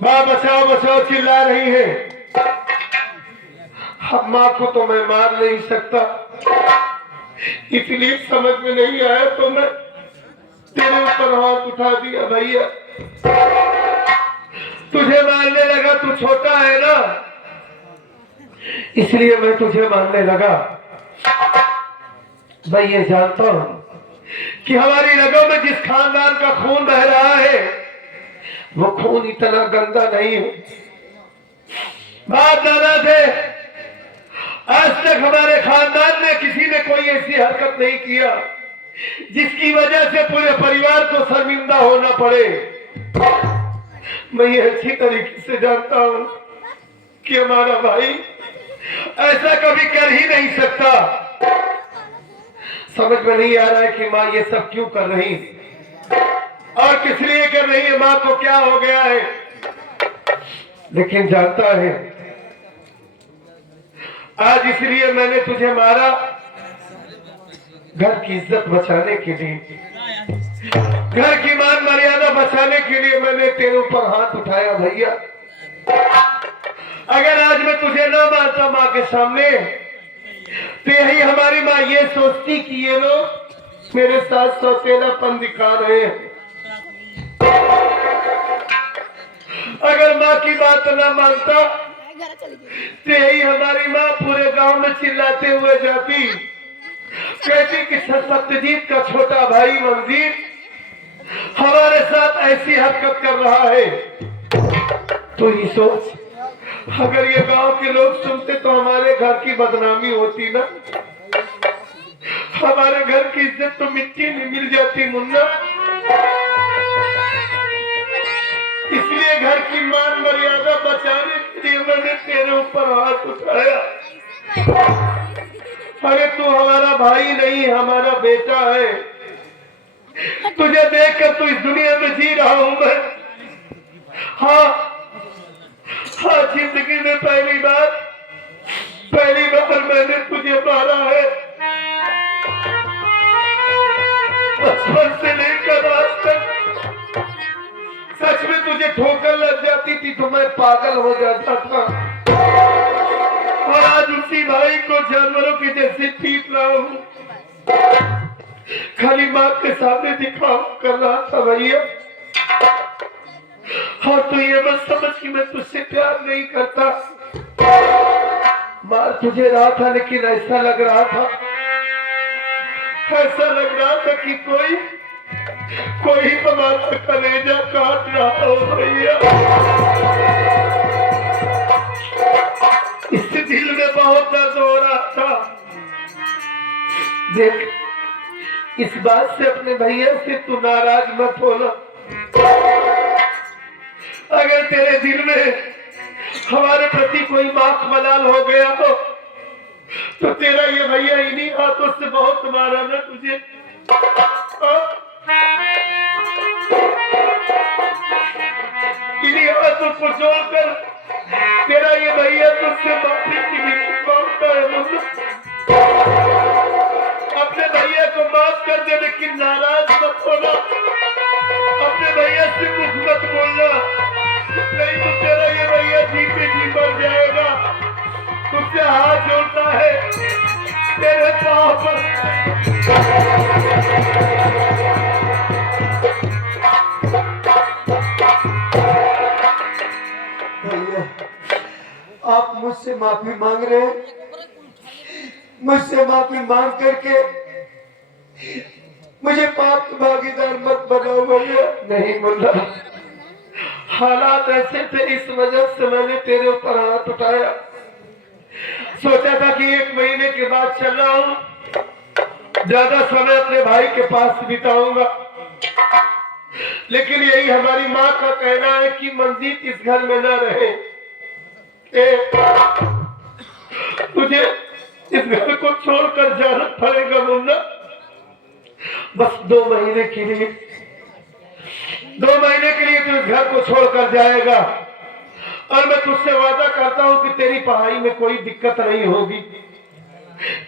माँ बचाओ बचाओ चिल्ला रही है। अब माँ को तो मैं मार नहीं सकता, इसलिए समझ में नहीं आया तो मैं तेरे ऊपर हाथ उठा दिया। भैया तुझे मारने लगा, तू छोटा है ना, इसलिए मैं तुझे मारने लगा। मैं ये जानता हूं कि हमारी रगों में जिस खानदान का खून बह रहा है वो खून इतना गंदा नहीं है। बाप दादा से आज तक हमारे खानदान में किसी ने कोई ऐसी हरकत नहीं किया जिसकी वजह से पूरे परिवार को शर्मिंदा होना पड़े। मैं ये अच्छी तरीके से जानता हूं कि हमारा भाई ऐसा कभी कर ही नहीं सकता। समझ में नहीं आ रहा है कि माँ ये सब क्यों कर रही और किस लिए कर रही है, माँ को क्या हो गया है। लेकिन जानता है आज इसलिए मैंने तुझे मारा, घर की इज्जत बचाने के लिए, घर की मान मर्यादा बचाने के लिए मैंने तेरे ऊपर हाथ उठाया। भैया अगर आज मैं तुझे न मारता माँ के सामने तो यही हमारी माँ ये सोचती कि ये लोग मेरे साथ सौतेलापन दिखा रहे हैं। अगर माँ की बात न मानता तो यही हमारी माँ पूरे गांव में चिल्लाते हुए जाती, कहती कि सत्यजीत का छोटा भाई मंजीर हमारे साथ ऐसी हरकत कर रहा है। तो ये सोच, अगर ये गांव के लोग सुनते तो हमारे घर की बदनामी होती ना, हमारे घर की इज्जत तो मिट्टी में मिल जाती मुन्ना। इसलिए घर की मान मर्यादा बचाने के लिए मैंने तेरे ऊपर हाथ उठाया। अरे तू हमारा भाई नहीं, हमारा बेटा है। तुझे देखकर तो इस दुनिया में जी रहा हूं मैं। हाँ हाँ, जिंदगी में पहली बार मैंने तुझे मारा है। बचपन से लेकर आज तक सच में तुझे ठोकर लग जाती थी तो मैं पागल हो जाता था, और आज उसी भाई को जानवरों की जैसे पीट रहा हूं। खाली माँ के सामने दिखावा कर रहा था भैया। हाँ तो ये मत समझ कि मैं तुझसे प्यार नहीं करता। मार तुझे रहा था लेकिन ऐसा लग रहा था कि कोई हमारा कलेजा काट रहा हो भैया। इससे दिल में बहुत दर्द हो रहा था। देख, इस बात से अपने भैया से तू नाराज मत होना। अगर तेरे दिल में हमारे प्रति कोई माफ मलाल हो गया हो तो तेरा ये भैया इन्हीं हाथों से बहुत मारा ना तुझे। इन्हीं हाथों को जोड़कर तेरा ये भैया तुझसे माफी की विनती मांगता है। अपने भैया को माफ कर दे लेकिन नाराज मत होना। अपने भैया से कुछ मत बोलना, नहीं तो तेरा ये भैया जी पे जी मर जाएगा। तुझसे हाथ जोड़ता है तेरे पांव पर। भैया आप मुझसे माफी मांग रहे हैं, मुझसे माफी मांग करके मुझे पाप भागीदार मत बनाओ भैया। नहीं मुन्ना, हालात ऐसे थे इस वजह से मैंने तेरे ऊपर हाथ उठाया। सोचा था कि 1 महीने के बाद चल रहा हूं, ज्यादा समय अपने भाई के पास बिताऊंगा, लेकिन यही हमारी माँ का कहना है कि मंजीत इस घर में न रहे। तुझे इस घर को छोड़कर जाना पड़ेगा मुन्ना। बस 2 महीने के लिए, 2 महीने के लिए तू इस घर को छोड़कर जाएगा, और मैं तुझसे वादा करता हूं कि तेरी पढ़ाई में कोई दिक्कत नहीं होगी।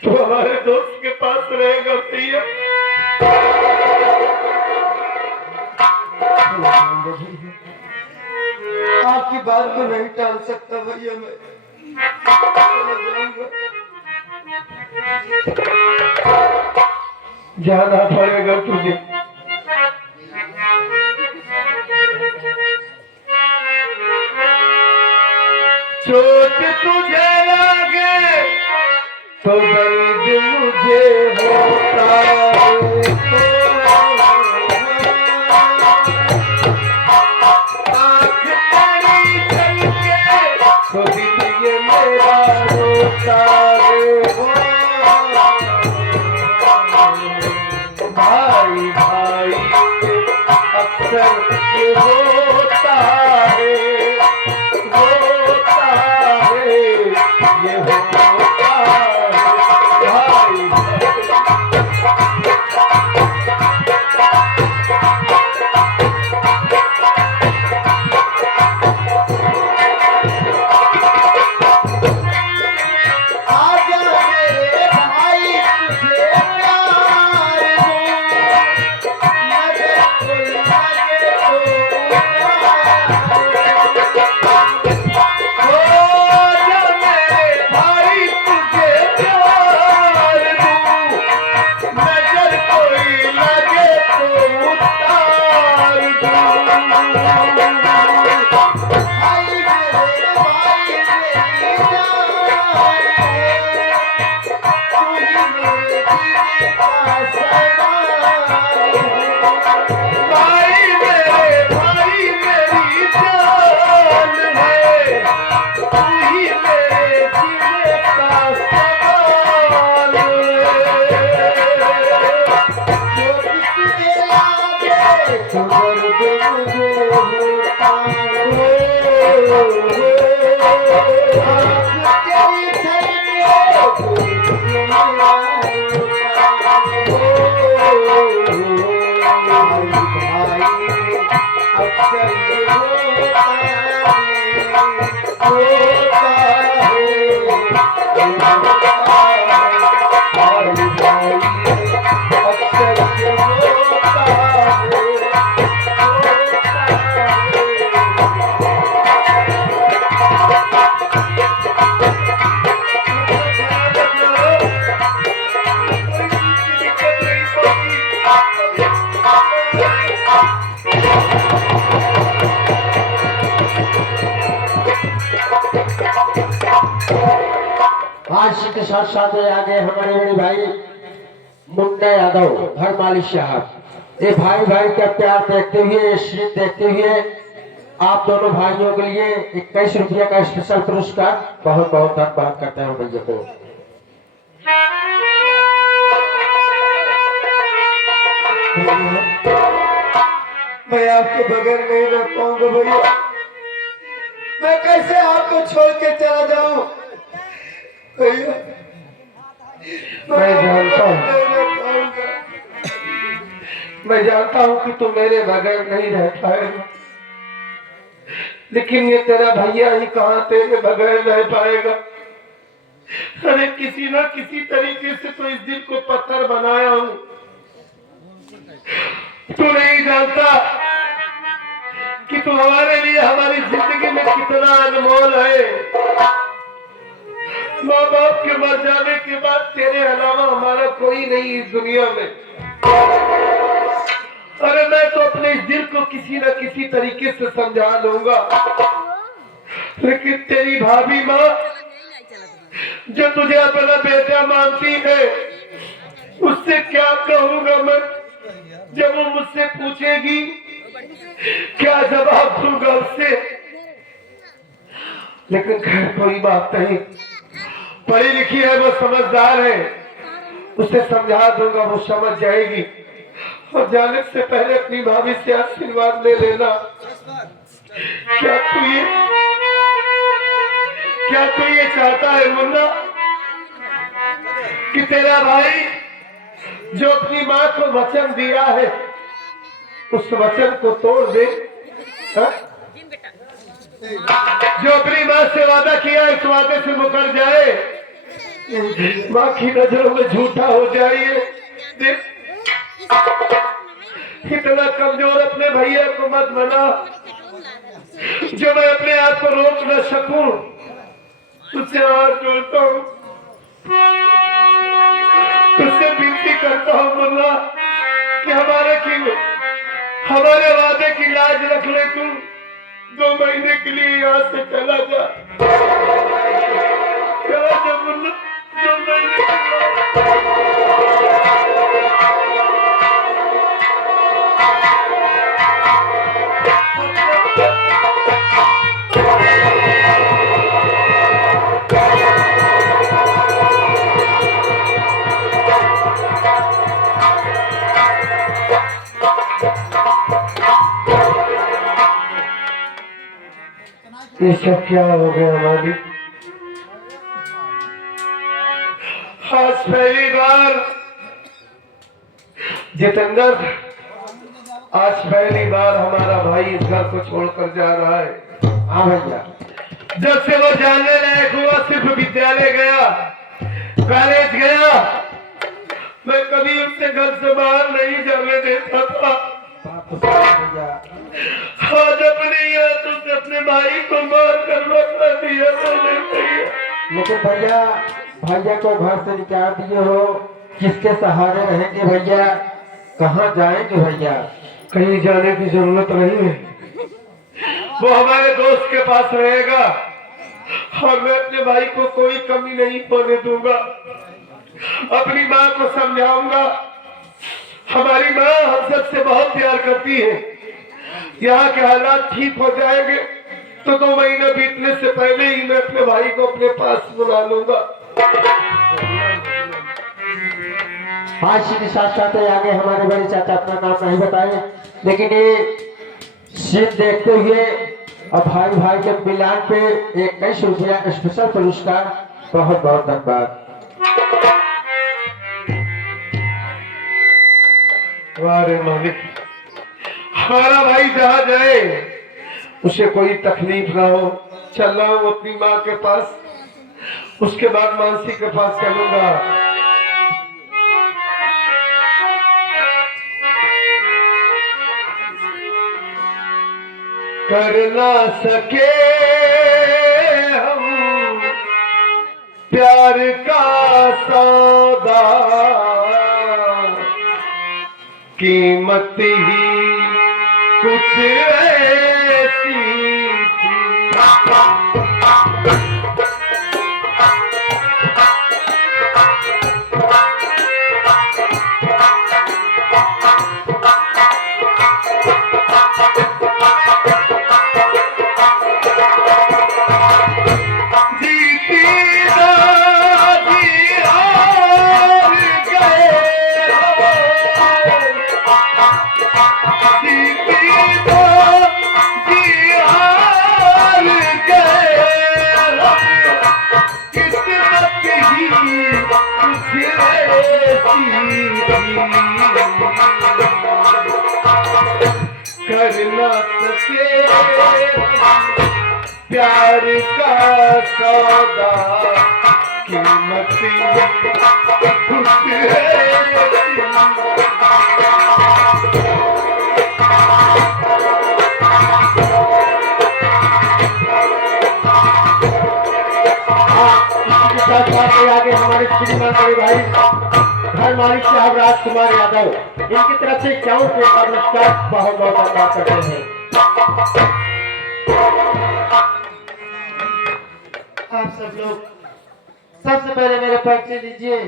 तू हमारे दोस्त के पास रहेगा भैया। आप आपकी बात को नहीं टाल सकता भैया, मैं जाना पड़ेगा तुझे। चोट तुझे लगे तो दर्द मुझे होता है, आँख तेरी झलके तो दिल ये मेरा रोता है। भाई भाई अक्सर ये होता है, होता है, ये होता है भाई भाई। आज के साथ साथ आगे हमारे बड़े भाई मुन्ना यादव धर्माली साहब, ये भाई भाई का प्यार देखते हुए, ये सीन देखते हुए आप दोनों भाइयों के लिए 21 रुपया का स्पेशल पुरस्कार बहुत बहुत धन्यवाद करते हैं भैया को। मैं आपके बगैर नहीं रह पाऊंगा भैया, मैं कैसे आपको छोड़ के चला जाऊं भैया, मैं जानता हूं कि तू मेरे बगैर नहीं रह पाएगा, लेकिन ये तेरा भैया ही कहां तेरे बगैर रह पाएगा। अरे किसी ना किसी तरीके से तो इस दिल को पत्थर बनाया हूं। तू नहीं जानता कि तू हमारे लिए हमारी जिंदगी में कितना अनमोल है। माँ बाप के मर जाने के बाद तेरे अलावा हमारा कोई नहीं इस दुनिया में। अरे मैं तो अपने इस दिल को किसी न किसी तरीके से समझा लूंगा, लेकिन तेरी भाभी माँ जो तुझे अपना बेटा मानती है, उससे क्या कहूंगा मैं जब वो मुझसे पूछेगी, क्या जवाब दूंगा उससे। लेकिन खैर कोई बात नहीं, पढ़ी लिखी है, वो समझदार है, उसे समझा दूंगा, वो समझ जाएगी। और जाने से पहले अपनी भाभी से आशीर्वाद ले लेना। क्या तू ये चाहता है मुन्ना कि तेरा भाई जो अपनी माँ को वचन दिया है उस वचन को तोड़ दे? हा? जो अपनी माँ से वादा किया इस वादे से मुकर जाए, माँ की नजरों में झूठा हो जाए। इतना कमजोर अपने भैया को मत बना। जो मैं अपने आपको रोक न सकूं, तुझसे हाथ जोड़ता हूँ, तुझसे विनती करता हूँ मुन्ना कि हमारे वादे की लाज रख ले। तू 2 महीने के लिए यहाँ से चला जा मुन्ना, 2 महीने के ये सब क्या हो गया मालिक? आज पहली बार जितेंद्र, आज पहली बार हमारा भाई इस घर को छोड़कर जा रहा है। हाँ भैया, जब से वो जानने लायक हुआ सिर्फ विद्यालय गया, कॉलेज गया, मैं कभी उससे घर से बाहर नहीं जाने देता था। भैया आज अपने हाथों से अपने भाई को मार कर बता दिया मैंने भैया। लेकिन भैया, भैया को घर से निकाल दिए हो, किसके सहारे रहेंगे भैया? कहाँ जाएंगे भैया? कहीं जाने की जरूरत नहीं है, वो हमारे दोस्त के पास रहेगा और मैं अपने भाई को कोई कमी नहीं होने दूंगा। अपनी माँ को समझाऊंगा, हमारी माँ हम सबसे बहुत प्यार करती है। यहाँ के हालात ठीक हो जाएंगे तो 2 महीने बीतने से पहले ही मैं अपने भाई को अपने पास बुला लूंगा। हाँ, इसी के साथ साथ आगे हमारे बड़े चाचा अपना नाम नहीं बताए, लेकिन ये सीन देखते हुए और भाई भाई के मिलान पे 21 रुपया स्पेशल पुरस्कार, बहुत बहुत धन्यवाद। वारे मालिक, हमारा भाई जहाँ जाए उसे कोई तकलीफ ना हो। चल रहा हूँ अपनी माँ के पास, उसके बाद मानसी के पास चलूंगा। कर ना सके हम प्यार का सौदा, कीमत ही कुछ ऐसी करना सके प्यार का सौदा, कीमत कुछ आगे हमारे श्रीमान बड़े भाई घर मालिक साहब राजकुमार यादव, इनकी तरफ से 51 रुपये का पुरस्कार बहुत बहुत धन्यवाद करते हैं। आप सब लोग सबसे पहले मेरा परिचय दीजिए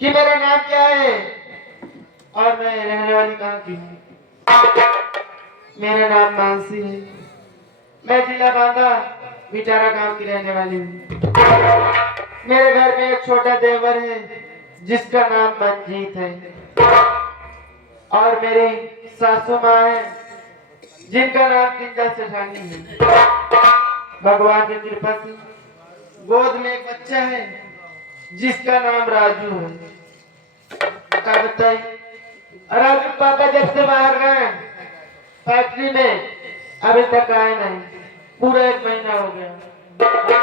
कि मेरा नाम क्या है और मैं रहने वाली कहाँ की हूँ। मेरा नाम मानसी है, मैं जिला बांदा बिटारा गांव की रहने वाली हूँ। मेरे घर में एक छोटा देवर है जिसका नाम मंजीत है और मेरी सासू माँ है जिनका नाम किंजल सेठानी है। भगवान की कृपा से गोद में एक बच्चा है जिसका नाम राजू है। क्या बताइए, राजू पापा जब से बाहर गए फैक्ट्री में अभी तक आए नहीं, पूरा 1 महीना हो गया।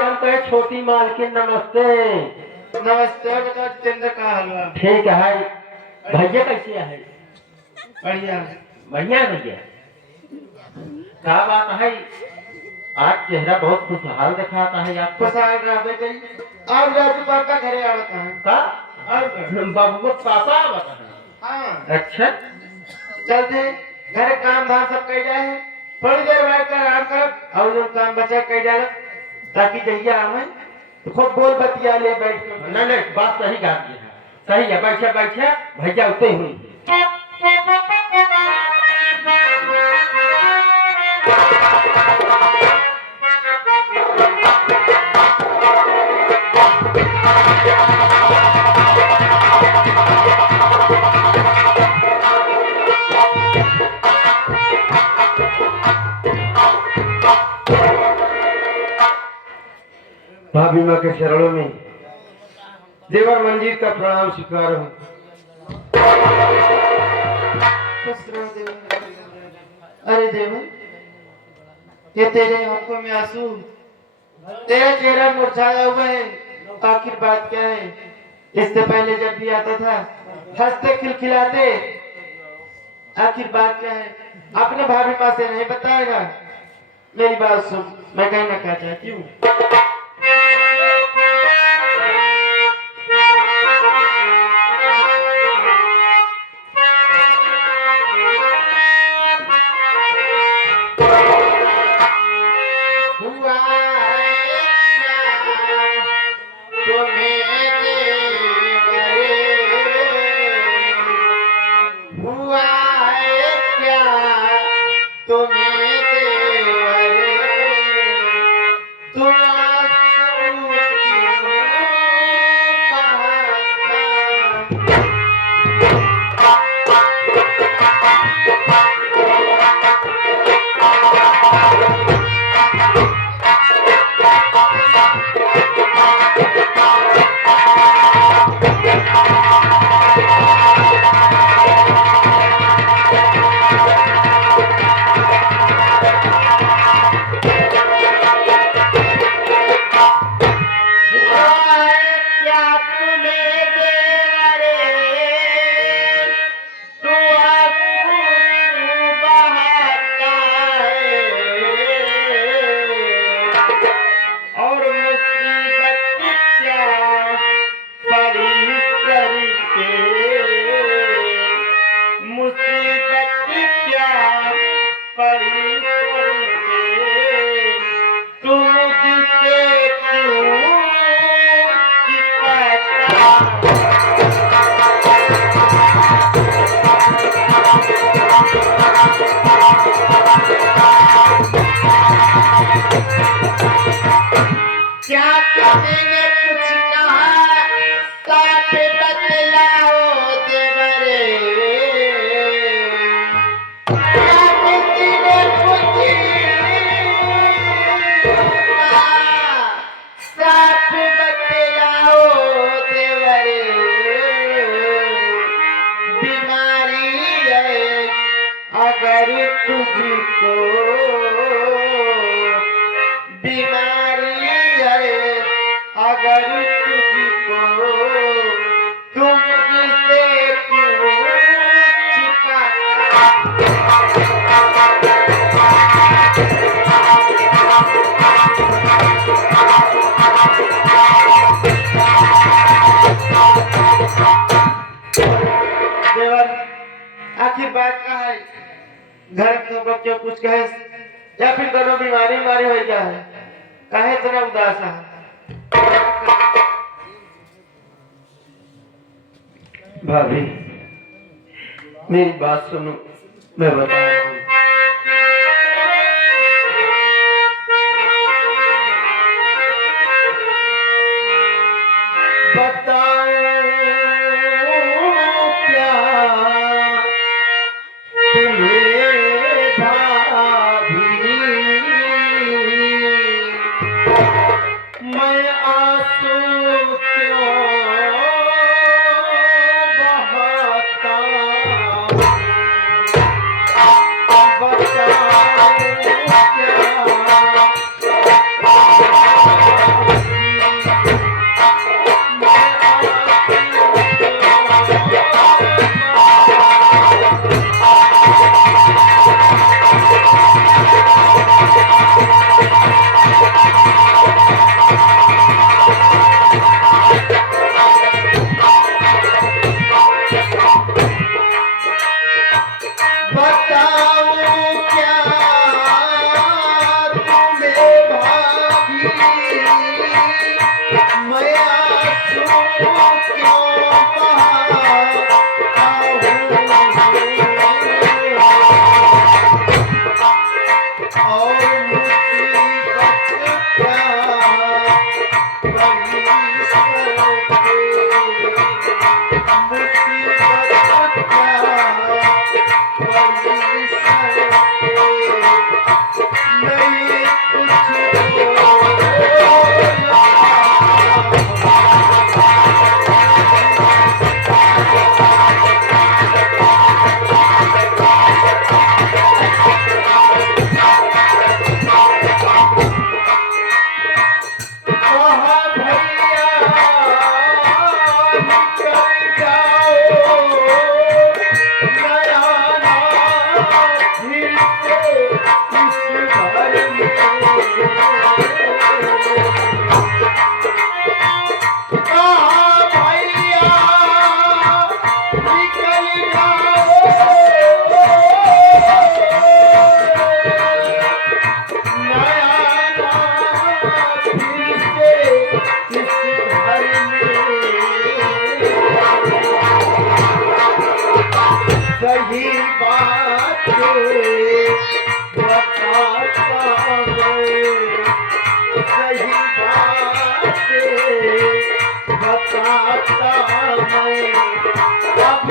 हम कहे छोटी मालकिन नमस्ते। नमस्ते, बताओ जितेंद्र का हलवा ठीक है भैया, कैसे है? बढ़िया भैया भैया क्या बात है? आज चेहरा बहुत खुशहाल दिखाता है आपको। खुशहाल रहे गई। अब राजू पापा घरे आवता है। का अब बाबू को पापा बता है। हाँ अच्छा चलते घर काम धाम सब कर जाए, थोड़ी देर बैठ कर आराम कर और जो काम बचा कर जाए ताकि जहिया आवे तो खूब बोल बतिया ले बैठ कर। नहीं नहीं बात सही कहा है, सही है। बैठे बैठे भैया उतरे हुई। भाभी माँ के चरणों में देवर मंजीर का प्रणाम स्वीकार हूँ। खुश रहो देवर। अरे देवर, ये तेरे आंखों में आंसू, तेरा चेहरा मुरझाया हुआ है, आखिर बात क्या है? इससे पहले जब भी आता था हंसते खिलखिलाते, आखिर बात क्या है? अपने भाभी माँ से नहीं बताएगा? मेरी बात सुन, मैं कहना क्या चाहती हूँ। आखिर बात का है? घर के बच्चों कुछ कहे या फिर दोनों बीमारी बीमारी हो गया है? कहे इतना उदास है? भाभी मेरी बात सुनो, मैं बता रहा हूँ। और मुसीबत क्या बड़ी सड़के, मुसीबत क्या बड़ी सड़के, नहीं सही बात बताता मैं, सही बात बताता मैं, अब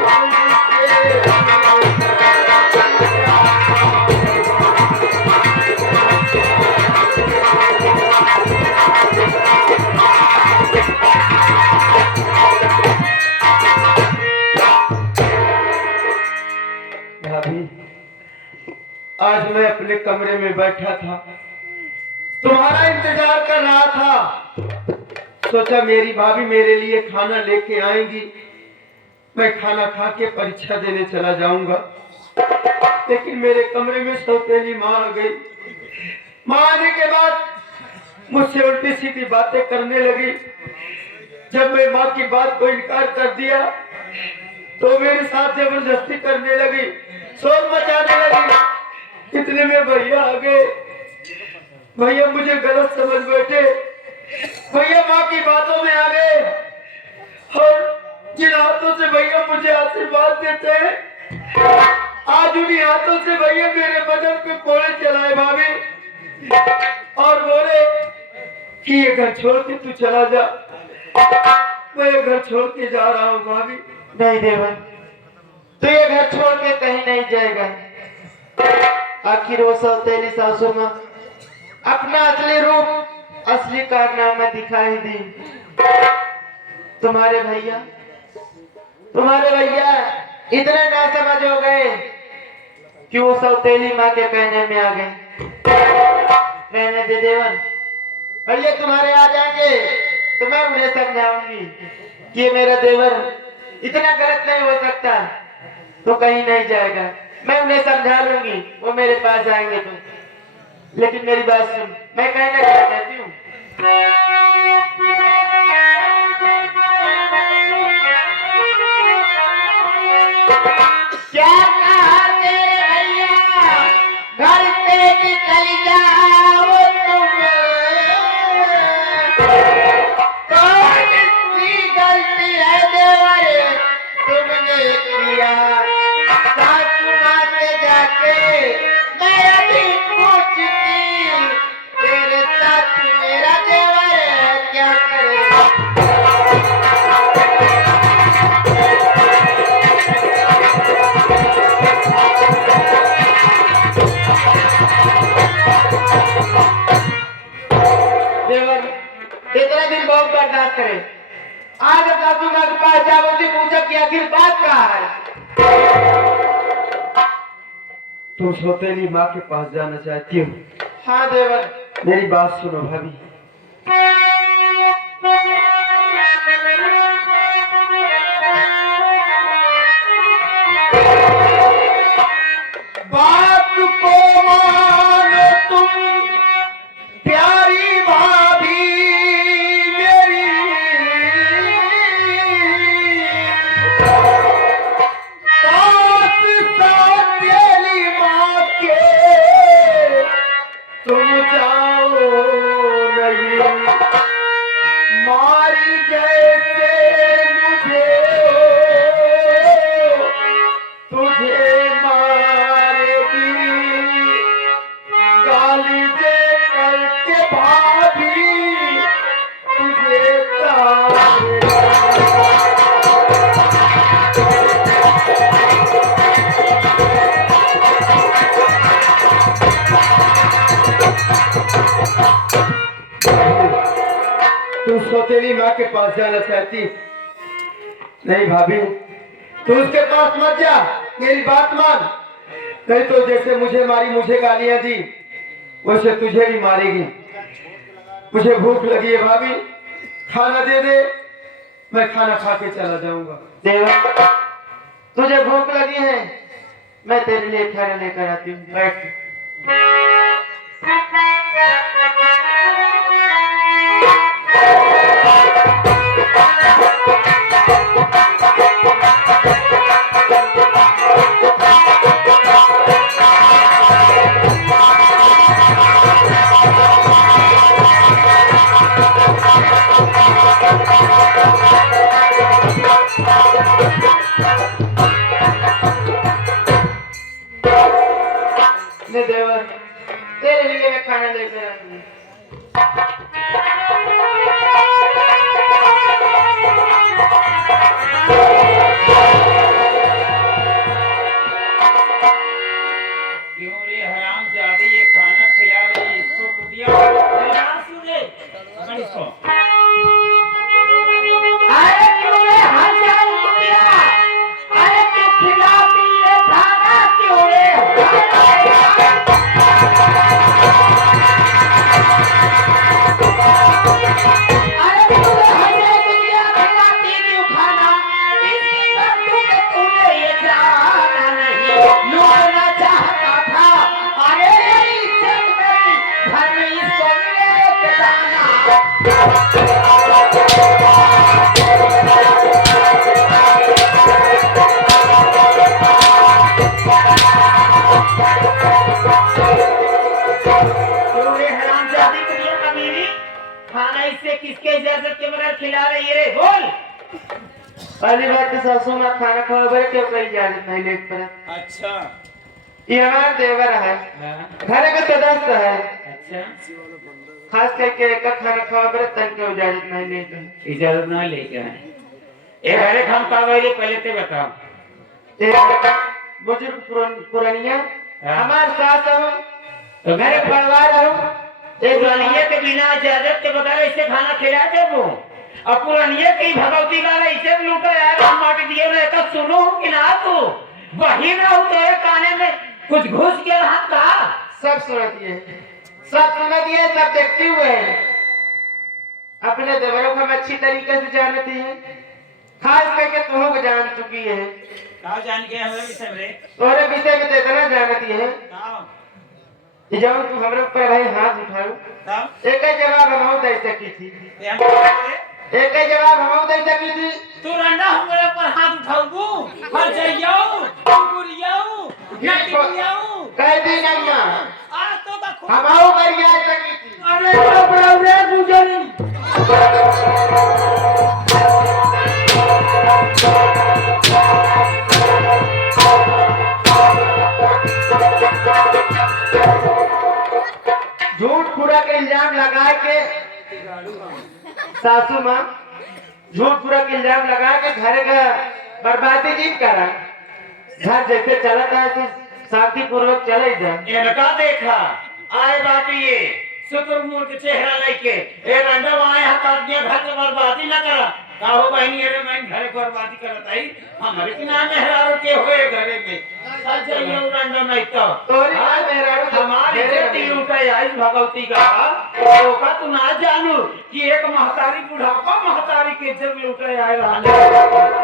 भाभी, आज मैं अपने कमरे में बैठा था, तुम्हारा इंतजार कर रहा था। सोचा मेरी भाभी मेरे लिए खाना लेके आएंगी, मैं खाना खा के परीक्षा देने चला जाऊंगा। लेकिन मेरे कमरे में सौतेली माँ आ गई। माँ आने के बाद मुझसे उल्टी सीधी बातें करने लगी। जब मैं माँ की बात को इनकार कर दिया तो मेरे साथ जबरदस्ती करने लगी, शोर मचाने लगी। इतने में भैया आ गए। भैया मुझे गलत समझ बैठे। भैया माँ की बातों में आ गए और जिन हाथों से भैया मुझे आशीर्वाद देते हैं, आज उन्हीं हाथों से भैया मेरे बदन पे कोड़े चलाए भाभी, और बोले कि ये घर छोड़ के तू चला जा। मैं ये घर छोड़ के जा रहा हूँ भाभी। नहीं देवर, तो ये घर छोड़ के कहीं नहीं जाएगा। आखिर वो सौतेली सासू माँ अपना असली रूप, असली कारनामा दिखाई दी। तुम्हारे भैया इतने नासमझ हो गए कि वो सौतेली माँ के कहने में आ गए। रहने दे देवर, भैया तुम्हारे आ जाएंगे तो मैं उन्हें समझाऊंगी कि ये मेरा देवर इतना गलत नहीं हो सकता, तो कहीं नहीं जाएगा। मैं उन्हें समझा लूंगी, वो मेरे पास आएंगे तो। लेकिन मेरी बात सुन, मैं कहना क्या चाहती हूँ। क्या कहा तेरे भैया, घर से निकल जाओ तुम, कौन सी गलती है देवर तुमने किया। सासू माँ के जाके मैं अभी पूछती, तेरे साथ मेरा देवर क्या करेगा। देवर इतना दिन बहुत बर्दाश्त करे। आज सासू माँ के पास जाओ तो पूछो कि आखिर बात कहाँ है। तुम सौतेली माँ के पास जाना चाहती हो? हाँ देवर। मेरी बात सुनो भाभी। बात को मानो तुम प्यारी भाभी मेरी, पास सौतेली माँ के तुम जाओ न सौतेली माँ के पास जाना चाहती? नहीं भाभी, तू उसके पास मत जा, मेरी बात मान। नहीं तो जैसे मुझे मारी, मुझे गालियां दी, वैसे तुझे भी मारेगी। मुझे भूख लगी है भाभी, खाना दे दे, मैं खाना खा के चला जाऊंगा। देवर, तुझे भूख लगी है, मैं तेरे लिए खाना लेकर आती हूँ, बैठ। ले देवर, तेरे लिए मैं खाना लेकर आई हूँ। क्यों रे हरामजादी, ये खाना खिला रही, इसको कुदिया। मेरी बात सुन ले, पकड़ इसको। अरे क्यों रे हलचल कुतिया? अरे क्यों खिलाती है खाना? क्यों रे? अरे क्यों रे हलचल कुतिया खिलाती क्यों खाना? इसकी बंदूक में तूने ये जाना नहीं, लूटना चाहता था। अरे मेरी इज्जत मेरी घर में इसको मिले के दाना। क्यों रे हरामजादी, कुदिया कमीनी, खाना इससे किसके इजाजत के बगैर खिला रही है रे? बोल। पहली बात तो सासू माँ खाना खाओ बड़े क्यों कही इजाजत नहीं लेट पर। अच्छा। ये हमारा देवर है, घर का सदस्य है, अच्छा, खास करके एक खाना खाओ बड़े तन के इजाजत नहीं लेकर। इजाजत ना लेके आए। ए घरे खाम पावे, पहले ते बताओ। एक बुजुर्ग पुरानिया, हमारे साथ हो, तो मेरे परिवार हो। एक पुरानिया के बिना इजाजत के बगैर इसे खाना खिला दे वो, और पुरानिया की भगवती का इसे लूटा यार, हम माटी दिए मैं तो सुनो कि ना तू वही ना हो तेरे काने में कुछ घुस के रहा था। सब सुनती है, सब सुनती है, सब देखती हुए है। अपने देवरों को हम अच्छी तरीके से जानती है, खास करके तुम्हें को जान चुकी है। कहाँ जान के हमें भी सब रे? तोरे विषय में तो इतना जानती है कहाँ? कि जब तू हमारे ऊपर भाई हाथ उठाओ, तब एक ही जवाब हम दे सकी थी, ये हम क्या करे? एक ही जवाब हम दे सकी थी। तू रंडा हमारे ऊपर हाथ उठाऊ, हर जाइयाऊ, गुरियाऊ, नटियाऊ, कह दी नम्मा, आ तो का खूब। हम करिया सकी थी। अरे बाप रे गुजरी। झूठ पूरा के इल्जाम लगा के सासू माँ झूठ पूरा के इल्जाम लगा के घर का बर्बादी जीत करा। घर जैसे चला था ऐसे शांति पूर्वक चले जा। इनका देखा आए बाकी ये शुक्रमूल के चेहरा लेके ए रंडा आए हाथ आदमी घर के बर्बादी ना करा। काहो बहनी अरे मैं घर के बर्बादी करत आई, हमारे के नाम मेहरारू के होए घरे में सच जाइए रंडा नहीं तो तोरी मां मेहरारू हमारे जेती उठाई आई भगवती का तो का तू ना जानू कि एक महतारी बुढ़ापा महतारी के इज्जत लुटाए आए रहने।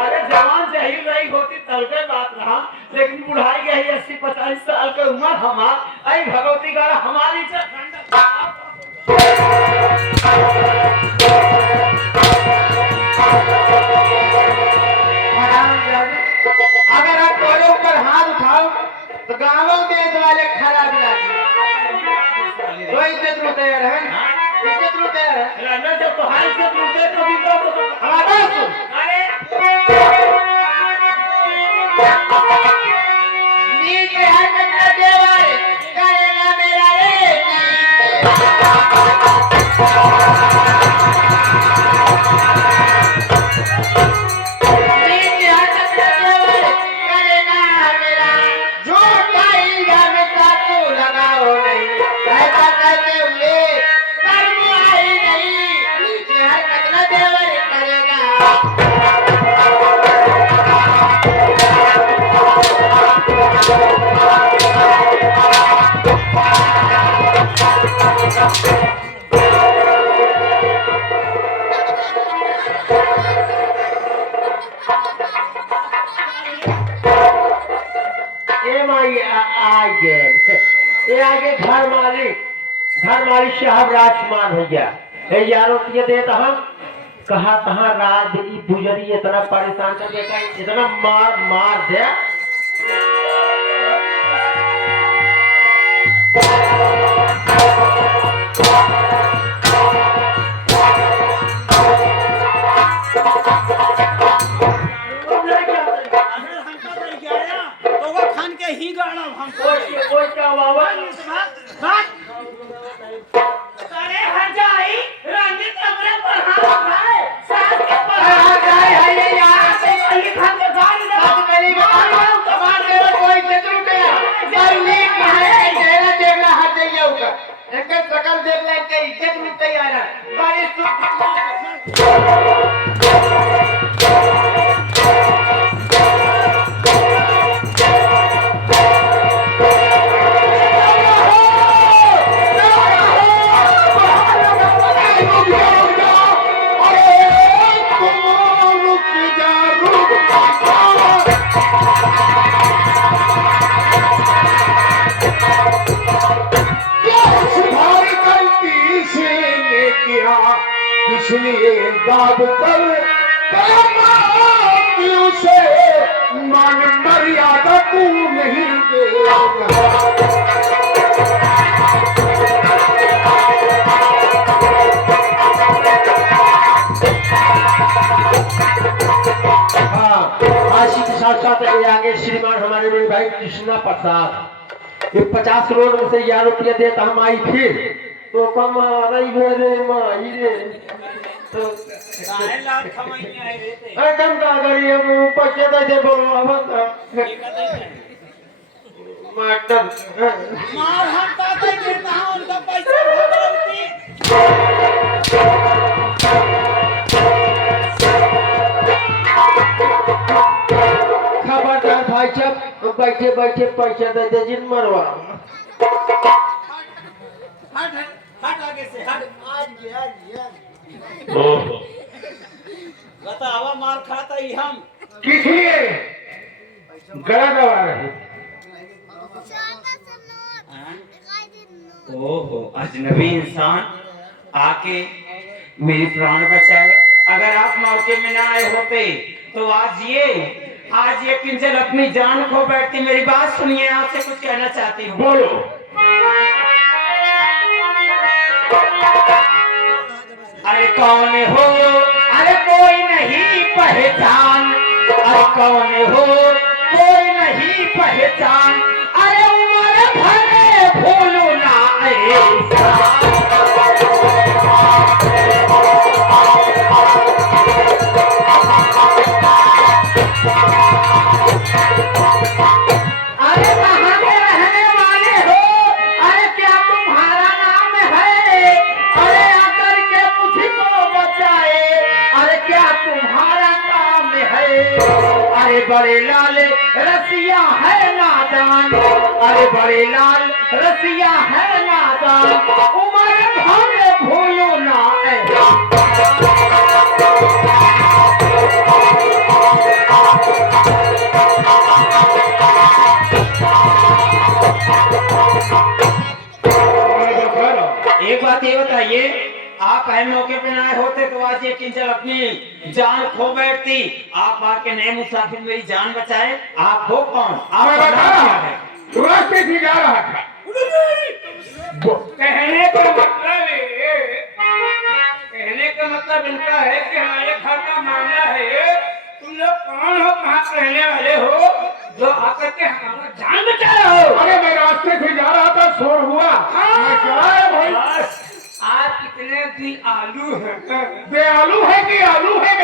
अरे जवान जहीर रही होती तल के बात रहा, लेकिन बुढ़ाई गई 80-85 साल के उम्र हमार आई भगवती का हमारी इज्जत अगर आप तोरे ऊपर हाथ उठाओ तो गाँवों देश वाले खराब लगे। तो इज्जत लूटे है, इज्जत लूटे है। रंडा जब तो हाल से लूटे तो भी तो हमारा सुन, अरे नीचे हरकत न देवारे करेगा मेरा रे। नीचे हरकत न देवारे करेगा मेरा। झूठ का इल्जाम साथू लगाओ नहीं, ऐसा कहते हुए कर्म आई नहीं। नीचे हरकत न आगे घर मालिक साहब राजकुमार भैया ये यारों ये देता हम कहा तहाँ रात ई बुजरी इतना परेशान कर देगा इतना मार दे ही गाना हमको कोई क्या बाबा अरे हजाई रंगी कमरे पर हाथ है साथ के पर हाथ है ये यार ये खान के गाड़ी ना मेरी बात कमाल दे कोई चतुर पे जल्दी है तेरा देखना हाथ दे गया होगा एक शकल देख ले के इज्जत में तैयार है बारिश इसलिए दाद कर उसे मान मर्यादा तू नहीं देगा आशी के साथ साथ ये आगे श्रीमान हमारे बड़े भाई कृष्णा प्रसाद ये 50 करोड़ में से 11 रुपया देता हम आई फिर तो कम रही भेरे माई रे तो लाख कमाई आए रहते एकदम का करिए वो पैसे दे दे बोलो अब मटन मार हम ताते देता हूं उनका पैसा भरती खबरदार भाई साहब बैठे बैठे पैसे दे दे जिन मरवा हट आगे से हट बतावा मार खाता ही हम किस लिए गला दबा रहे ओहो अजनबी इंसान आके मेरी प्राण बचाए अगर आप मौके में ना आए होते तो आज ये किंजल अपनी जान खो बैठती मेरी बात सुनिए आपसे कुछ कहना चाहती हूँ बोलो अरे कौन हो अरे कोई नहीं पहचान अरे कौन हो कोई नहीं पहचान अरे उम्र भरे भूलू ना अरे कहाँ के रहने वाले हो अरे क्या तुम्हारा नाम है अरे आकर के मुझको बचाए अरे क्या तुम्हारा काम है अरे बड़े लाल रसिया है नादान अरे बड़े लाल रसिया है नादान उम्र भर भूलो ना एक बात ये बताइए आप अहम मौके पे ना होते तो आज ये किंजल अपनी जान खो बैठती आप आके नए मुसाफिर मेरी जान बचाए आप हो कौन आप मैं बता रहा है रास्ते से जा रहा था कहने का मतलब इनका है कि हमारे घर का मामला है तुम लोग कौन हो कहाँ रहने वाले हो जो आकर के हमारा जान बचा रहे हो अरे मैं रास्ते से जा रहा था शोर हुआ मैं चला है भाई आप कितने दिन आलू हैं दयालु है कि आलू है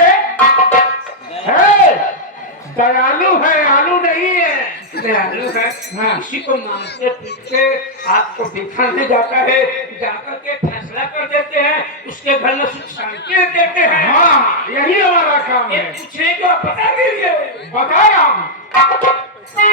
दयालु है आलू नहीं है दयालु है किसी को मारते पीटते आपको दिखाने जाता है जाकर के फैसला कर देते हैं उसके घर में सुख शांति देते हैं हाँ यही हमारा काम ये है पूछने को बता दीजिए बता रहा हूँ